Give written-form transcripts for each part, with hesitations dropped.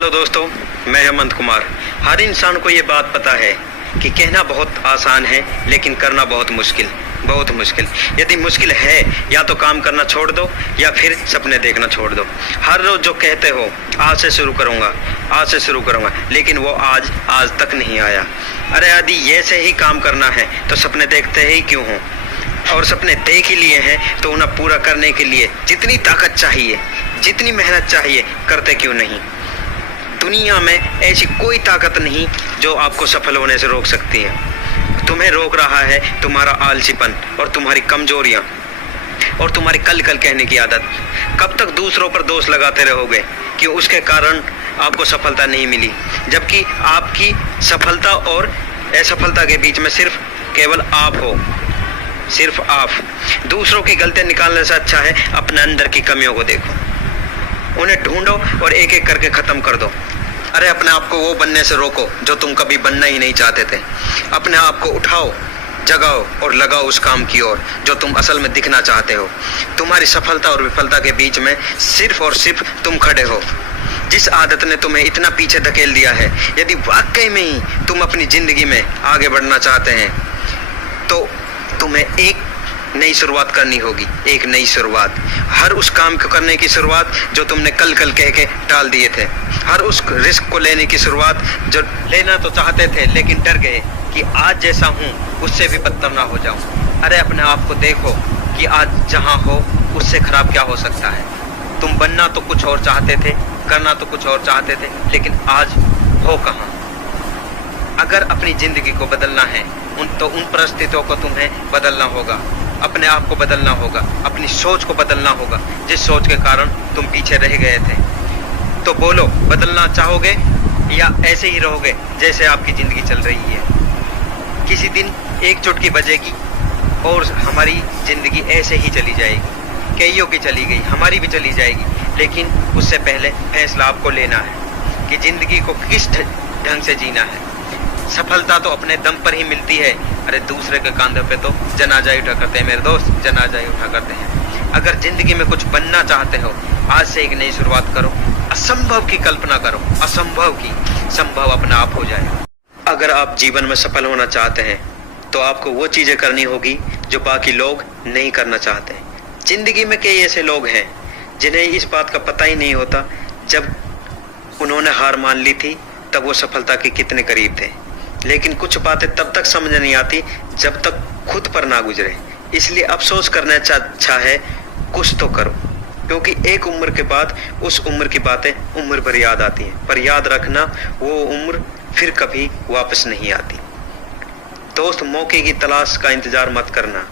Hello दोस्तों, मैं हेमंत कुमार। हर इंसान को ये बात पता है कि कहना बहुत आसान है लेकिन करना बहुत मुश्किल, बहुत मुश्किल। यदि मुश्किल है या तो काम करना छोड़ दो या फिर सपने देखना छोड़ दो। हर रोज जो कहते हो आज से शुरू करूँगा, आज से शुरू करूँगा, लेकिन वो आज तक नहीं आया। अरे यदि ये से ही काम करना है तो सपने देखते ही क्यों हो, और सपने देख ही लिए हैं तो उन्हें पूरा करने के लिए जितनी ताकत चाहिए, जितनी मेहनत चाहिए, करते क्यों नहीं। दुनिया में ऐसी कोई ताकत नहीं जो आपको सफल होने से रोक सकती है। तुम्हें रोक रहा है तुम्हारा आलसीपन और तुम्हारी कमजोरियां और तुम्हारी कल कल कहने की आदत। कब तक दूसरों पर दोष लगाते रहोगे कि उसके कारण आपको सफलता नहीं मिली, जबकि आपकी सफलता और असफलता के बीच में सिर्फ केवल आप हो, सिर्फ आप। दूसरों की गलतियां निकालने से अच्छा है अपने अंदर की कमियों को देखो, उन्हें ढूंढो और एक एक करके खत्म कर दो। अरे अपने आप को वो बनने से रोको जो तुम कभी बनना ही नहीं चाहते थे। अपने आप को उठाओ, जगाओ और लगाओ उस काम की ओर जो तुम असल में दिखना चाहते हो। तुम्हारी सफलता और विफलता के बीच में सिर्फ और सिर्फ तुम खड़े हो। जिस आदत ने तुम्हें इतना पीछे धकेल दिया है, यदि वाकई में ही तुम अपनी जिंदगी में आगे बढ़ना चाहते हैं तो तुम्हें एक नई शुरुआत करनी होगी, एक नई शुरुआत। हर उस काम को करने की शुरुआत जो तुमने कल कल कह के टाल दिए थे। हर उस रिस्क को लेने की शुरुआत जो लेना तो चाहते थे लेकिन डर गए कि आज जैसा हूँ उससे भी बदतर ना हो जाऊँ। अरे अपने आप को देखो कि आज जहाँ हो उससे खराब क्या हो सकता है। तुम बनना तो कुछ और चाहते थे, करना तो कुछ और चाहते थे, लेकिन आज हो कहाँ। अगर अपनी जिंदगी को बदलना है उन परिस्थितियों को तुम्हें बदलना होगा, अपने आप को बदलना होगा, अपनी सोच को बदलना होगा, जिस सोच के कारण तुम पीछे रह गए थे। तो बोलो, बदलना चाहोगे या ऐसे ही रहोगे जैसे आपकी जिंदगी चल रही है। किसी दिन एक चुटकी बजेगी और हमारी जिंदगी ऐसे ही चली जाएगी। कईयों की चली गई, हमारी भी चली जाएगी, लेकिन उससे पहले फैसला आपको लेना है कि जिंदगी को किस ढंग से जीना है। सफलता तो अपने दम पर ही मिलती है। अरे दूसरे के कांधों पे तो जनाजा ही उठा करते हैं मेरे दोस्त, जनाजा ही उठा करते हैं। अगर जिंदगी में कुछ बनना चाहते हो, आज से एक नई शुरुआत करो। असंभव की कल्पना करो, असंभव की संभव अपने आप हो जाएगा। अगर आप जीवन में सफल होना चाहते हैं तो आपको वो चीजें करनी होगी जो बाकी लोग नहीं करना चाहते। जिंदगी में कई ऐसे लोग हैं जिन्हें इस बात का पता ही नहीं होता जब उन्होंने हार मान ली थी तब वो सफलता के कितने करीब थे। लेकिन कुछ बातें तब तक समझ नहीं आती जब तक खुद पर ना गुजरे। इसलिए अफसोस करना अच्छा है, कुछ तो करो, क्योंकि एक उम्र के बाद उस उम्र की बातें उम्र भर याद आती हैं। पर याद रखना, वो उम्र फिर कभी वापस नहीं आती। दोस्त, मौके की तलाश का इंतजार मत करना,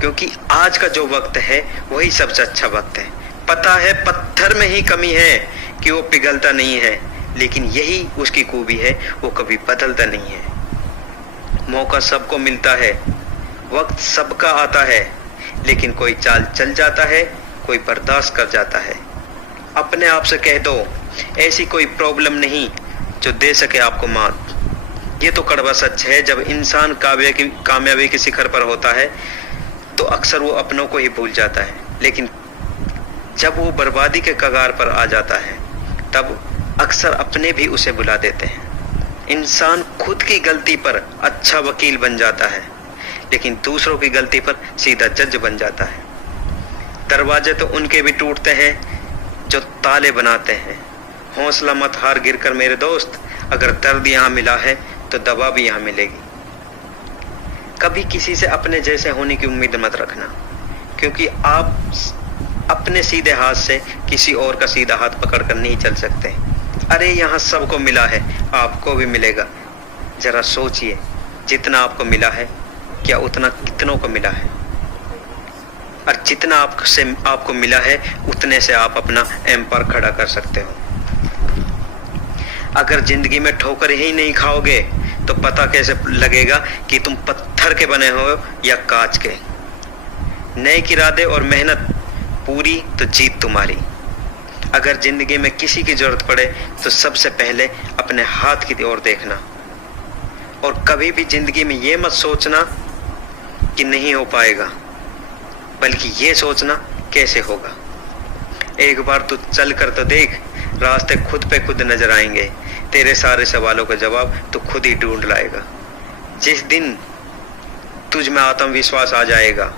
क्योंकि आज का जो वक्त है वही सबसे अच्छा वक्त है। पता है पत्थर में ही कमी है कि वो पिघलता नहीं है, लेकिन यही उसकी खूबी है, वो कभी बदलता नहीं है। मौका सबको मिलता है, वक्त सबका आता है, लेकिन कोई चाल चल जाता है, कोई बर्दाश्त कर जाता है। अपने आप से कह दो, ऐसी कोई प्रॉब्लम नहीं जो दे सके आपको मात। ये तो कड़वा सच है, जब इंसान कामयाबी के शिखर पर होता है तो अक्सर वो अपनों को ही भूल जाता है, लेकिन जब वो बर्बादी के कगार पर आ जाता है तब अक्सर अपने भी उसे बुला देते हैं। इंसान खुद की गलती पर अच्छा वकील बन जाता है, लेकिन दूसरों की गलती पर सीधा जज बन जाता है। दरवाजे तो उनके भी टूटते हैं जो ताले बनाते हैं। हौसला मत हार गिरकर मेरे दोस्त, अगर दर्द यहाँ मिला है तो दवा भी यहाँ मिलेगी। कभी किसी से अपने जैसे होने की उम्मीद मत रखना, क्योंकि आप अपने सीधे हाथ से किसी और का सीधा हाथ पकड़कर नहीं चल सकते। अरे यहाँ सबको मिला है, आपको भी मिलेगा। जरा सोचिए, जितना आपको मिला है क्या उतना कितनों को मिला है, और जितना आपको मिला है उतने से आप अपना एम्पायर खड़ा कर सकते हो। अगर जिंदगी में ठोकर ही नहीं खाओगे तो पता कैसे लगेगा कि तुम पत्थर के बने हो या कांच के। नए इरादे और मेहनत पूरी तो जीत तुम्हारी। अगर जिंदगी में किसी की जरूरत पड़े तो सबसे पहले अपने हाथ की ओर देखना, और कभी भी जिंदगी में ये मत सोचना कि नहीं हो पाएगा, बल्कि ये सोचना कैसे होगा। एक बार तू चल कर तो देख, रास्ते खुद पे खुद नजर आएंगे। तेरे सारे सवालों का जवाब तू खुद ही ढूंढ लाएगा। जिस दिन तुझ में आत्मविश्वास आ जाएगा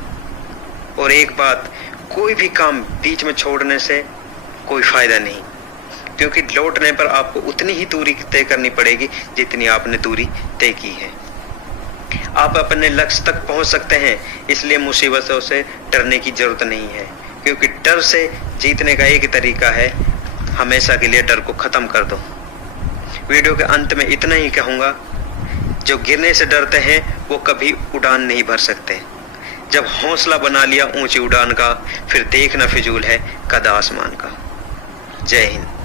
और एक बात, कोई भी काम बीच में छोड़ने से कोई फायदा नहीं, क्योंकि लौटने पर आपको उतनी ही दूरी तय करनी पड़ेगी जितनी आपने दूरी तय की है। आप अपने लक्ष्य तक पहुंच सकते हैं, इसलिए मुसीबतों से डरने की जरूरत नहीं है, क्योंकि डर से जीतने का एक तरीका है, हमेशा के लिए डर को खत्म कर दो। वीडियो के अंत में इतना ही कहूंगा, जो गिरने से डरते हैं वो कभी उड़ान नहीं भर सकते। जब हौसला बना लिया ऊंची उड़ान का, फिर देखना फिजूल है कद आसमान का। जय हिंद।